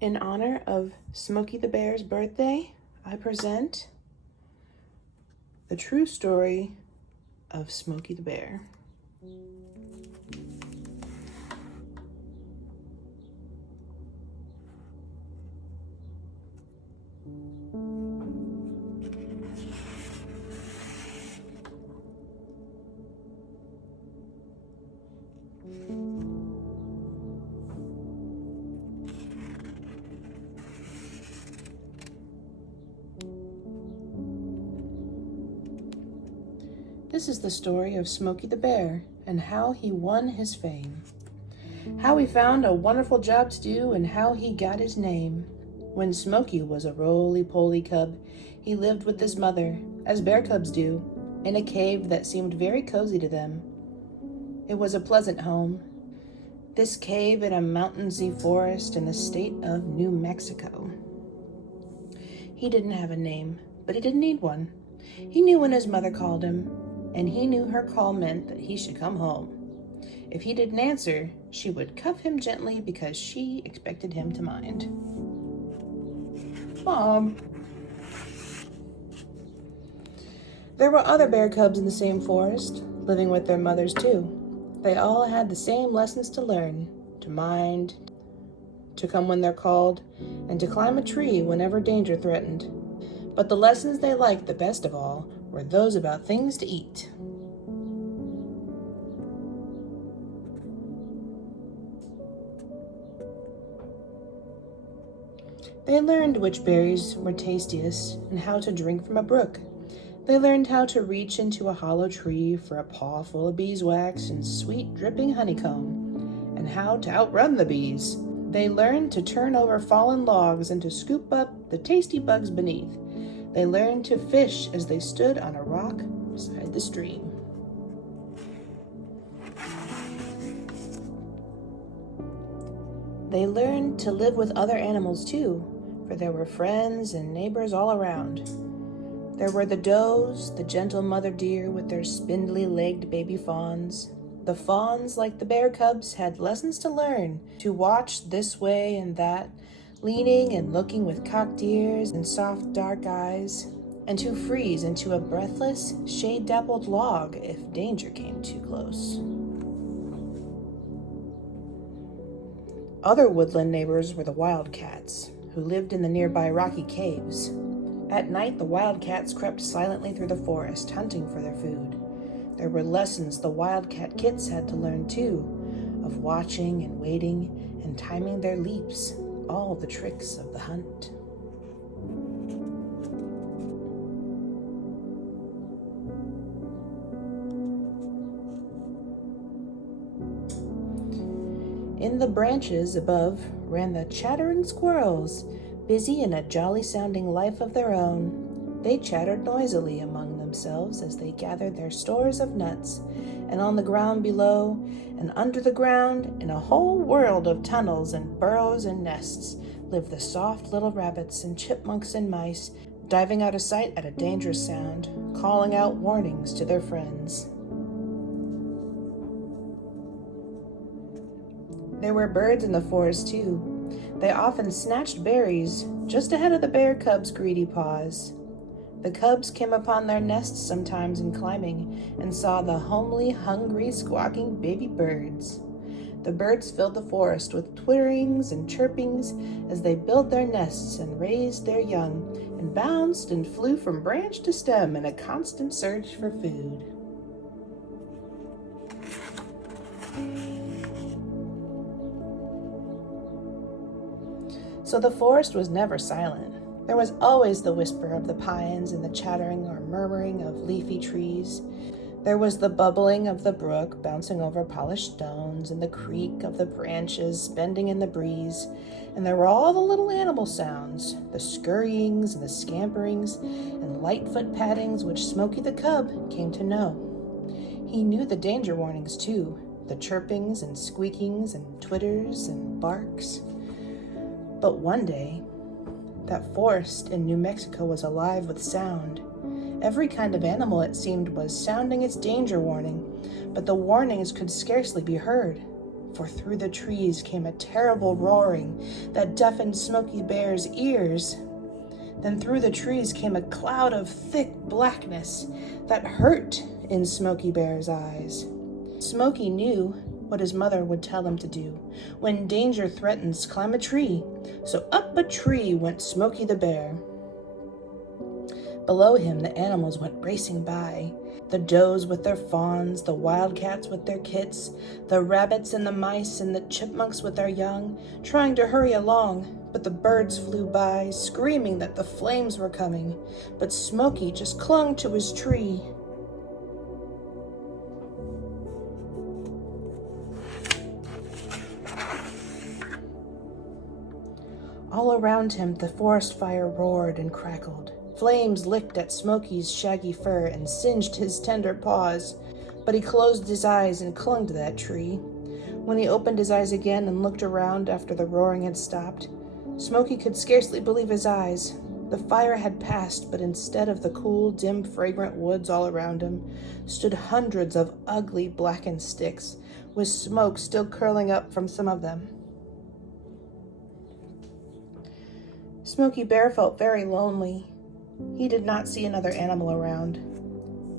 In honor of Smokey the Bear's birthday, I present the true story of Smokey the Bear. This is the story of Smokey the Bear and how he won his fame. How he found a wonderful job to do and how he got his name. When Smokey was a roly-poly cub, he lived with his mother, as bear cubs do, in a cave that seemed very cozy to them. It was a pleasant home. This cave in a mountainy forest in the state of New Mexico. He didn't have a name, but he didn't need one. He knew when his mother called him, and he knew her call meant that he should come home. If he didn't answer, she would cuff him gently because she expected him to mind. Mom. There were other bear cubs in the same forest, living with their mothers too. They all had the same lessons to learn, to mind, to come when they're called, and to climb a tree whenever danger threatened. But the lessons they liked the best of all were those about things to eat. They learned which berries were tastiest and how to drink from a brook. They learned how to reach into a hollow tree for a paw full of beeswax and sweet dripping honeycomb, and how to outrun the bees. They learned to turn over fallen logs and to scoop up the tasty bugs beneath. They learned to fish as they stood on a rock beside the stream. They learned to live with other animals too, for there were friends and neighbors all around. There were the does, the gentle mother deer with their spindly-legged baby fawns. The fawns, like the bear cubs, had lessons to learn, to watch this way and that, leaning and looking with cocked ears and soft dark eyes, and to freeze into a breathless, shade-dappled log if danger came too close. Other woodland neighbors were the wildcats, who lived in the nearby rocky caves. At night, the wildcats crept silently through the forest, hunting for their food. There were lessons the wildcat kits had to learn too, of watching and waiting and timing their leaps, all the tricks of the hunt. In the branches above ran the chattering squirrels, busy in a jolly-sounding life of their own. They chattered noisily among themselves as they gathered their stores of nuts, and on the ground below, and under the ground, in a whole world of tunnels and burrows and nests, lived the soft little rabbits and chipmunks and mice, diving out of sight at a dangerous sound, calling out warnings to their friends. There were birds in the forest too. They often snatched berries just ahead of the bear cubs' greedy paws. The cubs came upon their nests sometimes in climbing and saw the homely, hungry, squawking baby birds. The birds filled the forest with twitterings and chirpings as they built their nests and raised their young, and bounced and flew from branch to stem in a constant search for food. So the forest was never silent. There was always the whisper of the pines and the chattering or murmuring of leafy trees. There was the bubbling of the brook bouncing over polished stones and the creak of the branches bending in the breeze. And there were all the little animal sounds, the scurryings and the scamperings and light foot pattings which Smokey the cub came to know. He knew the danger warnings too, the chirpings and squeakings and twitters and barks. But one day, that forest in New Mexico was alive with sound. Every kind of animal, it seemed, was sounding its danger warning, but the warnings could scarcely be heard. for through the trees came a terrible roaring that deafened Smokey Bear's ears. Then through the trees came a cloud of thick blackness that hurt in Smokey Bear's eyes. Smokey knew what his mother would tell him to do. When danger threatens, climb a tree. So up a tree went Smokey the Bear. Below him, the animals went racing by. The does with their fawns, the wildcats with their kits, the rabbits and the mice and the chipmunks with their young, trying to hurry along. But the birds flew by, screaming that the flames were coming. But Smokey just clung to his tree. All around him, the forest fire roared and crackled. Flames licked at Smokey's shaggy fur and singed his tender paws. But he closed his eyes and clung to that tree. When he opened his eyes again and looked around after the roaring had stopped, Smokey could scarcely believe his eyes. The fire had passed, but instead of the cool, dim, fragrant woods all around him, stood hundreds of ugly, blackened sticks, with smoke still curling up from some of them. Smokey Bear felt very lonely. He did not see another animal around.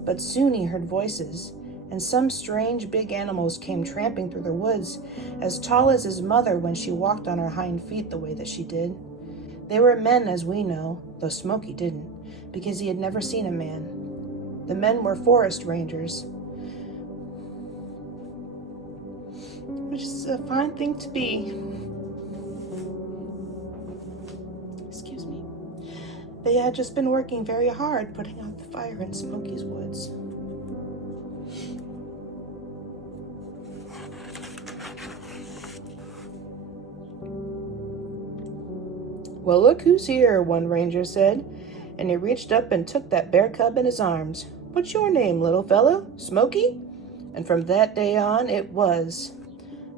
But soon he heard voices, and some strange big animals came tramping through the woods, as tall as his mother when she walked on her hind feet the way that she did. They were men, as we know, though Smokey didn't, because he had never seen a man. The men were forest rangers, which is a fine thing to be. Excuse me. They had just been working very hard putting out the fire in Smokey's woods. "Well, look who's here," one ranger said, and he reached up and took that bear cub in his arms. "What's your name, little fellow? Smokey?" And from that day on, it was.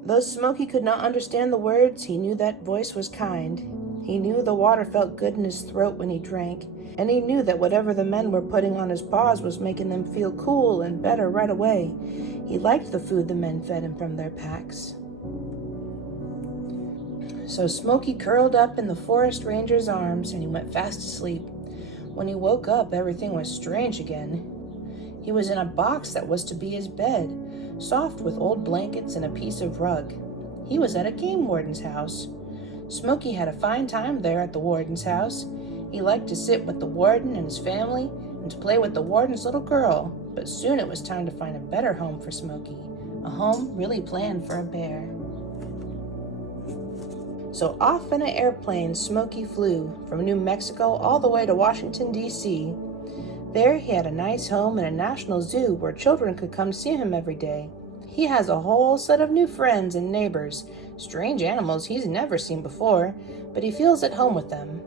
Though Smokey could not understand the words, he knew that voice was kind. He knew the water felt good in his throat when he drank, and he knew that whatever the men were putting on his paws was making them feel cool and better right away. He liked the food the men fed him from their packs. So Smokey curled up in the forest ranger's arms and he went fast asleep. When he woke up, everything was strange again. He was in a box that was to be his bed, soft with old blankets and a piece of rug. He was at a game warden's house. Smokey had a fine time there at the warden's house. He liked to sit with the warden and his family and to play with the warden's little girl, but soon it was time to find a better home for Smokey, a home really planned for a bear. So off in an airplane, Smokey flew from New Mexico all the way to Washington, D.C. There he had a nice home in a national zoo where children could come see him every day. He has a whole set of new friends and neighbors, strange animals he's never seen before, but he feels at home with them.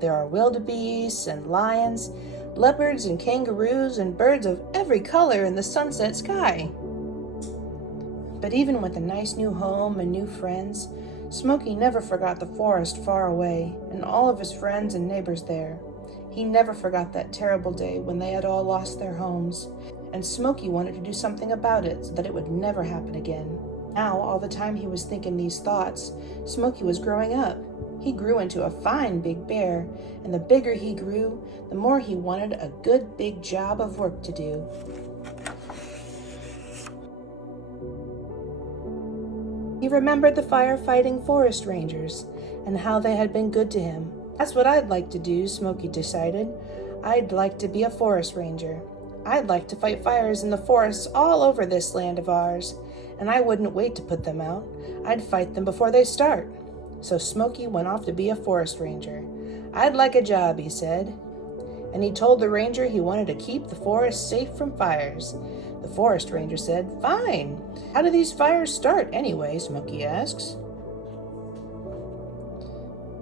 There are wildebeests and lions, leopards and kangaroos, and birds of every color in the sunset sky. But even with a nice new home and new friends, Smokey never forgot the forest far away and all of his friends and neighbors there. He never forgot that terrible day when they had all lost their homes, and Smokey wanted to do something about it so that it would never happen again. Now, all the time he was thinking these thoughts, Smokey was growing up. He grew into a fine big bear, and the bigger he grew, the more he wanted a good big job of work to do. He remembered the firefighting forest rangers and how they had been good to him. That's what I'd like to do, Smokey decided. I'd like to be a forest ranger. I'd like to fight fires in the forests all over this land of ours, and I wouldn't wait to put them out. I'd fight them before they start. So Smokey went off to be a forest ranger. I'd like a job, he said. And he told the ranger he wanted to keep the forest safe from fires. The forest ranger said, "Fine. How do these fires start anyway?" Smokey asks.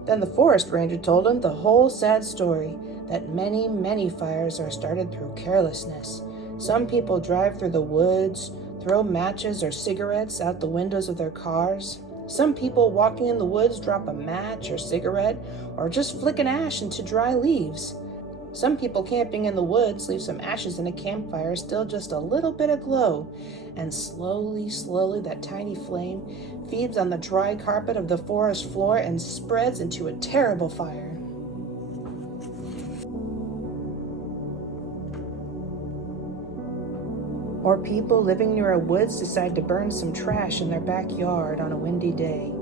Then the forest ranger told him the whole sad story, that many, many fires are started through carelessness. Some people drive through the woods, throw matches or cigarettes out the windows of their cars. Some people walking in the woods drop a match or cigarette or just flick an ash into dry leaves. Some people camping in the woods leave some ashes in a campfire, still just a little bit of glow, and slowly, slowly that tiny flame feeds on the dry carpet of the forest floor and spreads into a terrible fire. Or people living near a woods decide to burn some trash in their backyard on a windy day.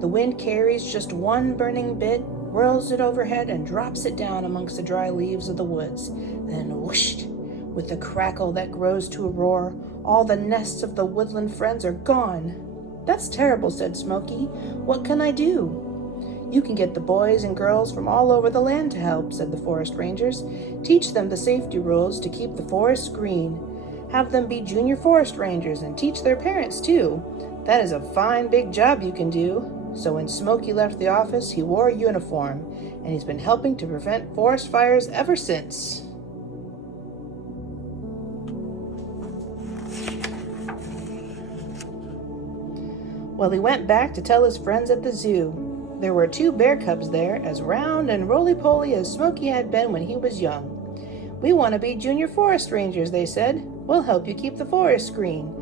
The wind carries just one burning bit, whirls it overhead, and drops it down amongst the dry leaves of the woods. Then whoosh, with a crackle that grows to a roar, all the nests of the woodland friends are gone. "That's terrible," said Smokey. "What can I do?" "You can get the boys and girls from all over the land to help," said the forest rangers. "Teach them the safety rules to keep the forest green. Have them be junior forest rangers and teach their parents too. That is a fine big job you can do." So when Smokey left the office, he wore a uniform, and he's been helping to prevent forest fires ever since. Well, he went back to tell his friends at the zoo. There were 2 bear cubs there, as round and roly-poly as Smokey had been when he was young. "We want to be junior forest rangers," they said. "We'll help you keep the forest green."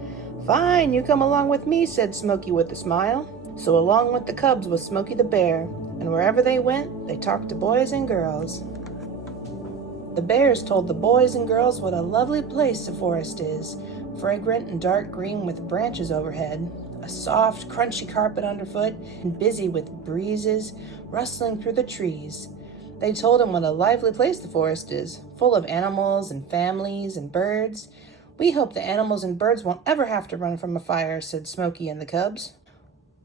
"Fine, you come along with me," said Smokey with a smile. So along with the cubs was Smokey the bear, and wherever they went, they talked to boys and girls. The bears told the boys and girls what a lovely place the forest is, fragrant and dark green with branches overhead, a soft, crunchy carpet underfoot, and busy with breezes rustling through the trees. They told him what a lively place the forest is, full of animals and families and birds. "We hope the animals and birds won't ever have to run from a fire," said Smokey and the cubs.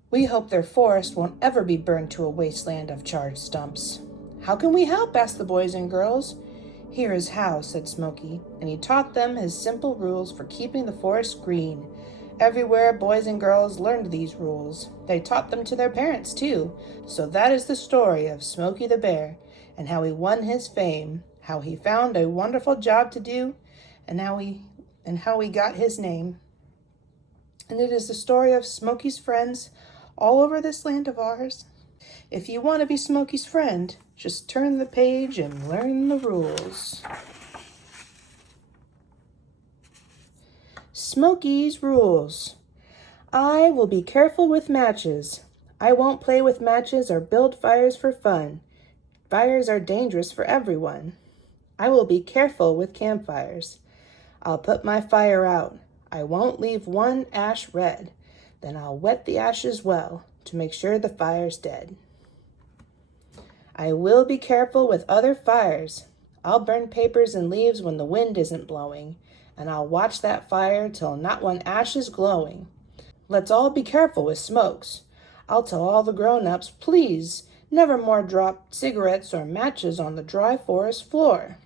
"We hope their forest won't ever be burned to a wasteland of charred stumps." "How can we help?" asked the boys and girls. "Here is how," said Smokey, and he taught them his simple rules for keeping the forest green. Everywhere, boys and girls learned these rules. They taught them to their parents, too. So that is the story of Smokey the Bear, and how he won his fame, how he found a wonderful job to do, and how he got his name. And it is the story of Smokey's friends all over this land of ours. If you want to be Smokey's friend, just turn the page and learn the rules. Smokey's rules. I will be careful with matches. I won't play with matches or build fires for fun. Fires are dangerous for everyone. I will be careful with campfires. I'll put my fire out. I won't leave one ash red. Then I'll wet the ashes well to make sure the fire's dead. I will be careful with other fires. I'll burn papers and leaves when the wind isn't blowing, and I'll watch that fire till not one ash is glowing. Let's all be careful with smokes. I'll tell all the grown-ups, please, never more drop cigarettes or matches on the dry forest floor.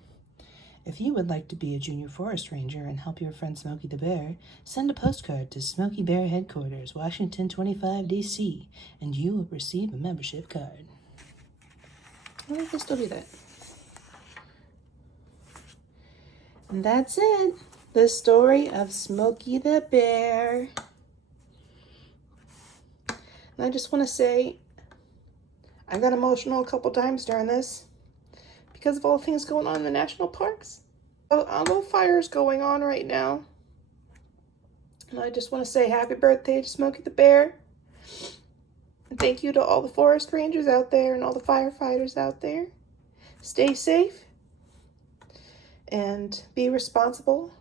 If you would like to be a junior forest ranger and help your friend Smokey the Bear, send a postcard to Smokey Bear Headquarters, Washington 25, D.C., and you will receive a membership card. I think they still do that. And that's it. The story of Smokey the Bear. And I just want to say, I got emotional a couple times during this because of all the things going on in the national parks. All the fires going on right now. And I just want to say happy birthday to Smokey the Bear. And thank you to all the forest rangers out there and all the firefighters out there. Stay safe and be responsible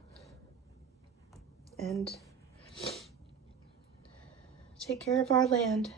and take care of our land.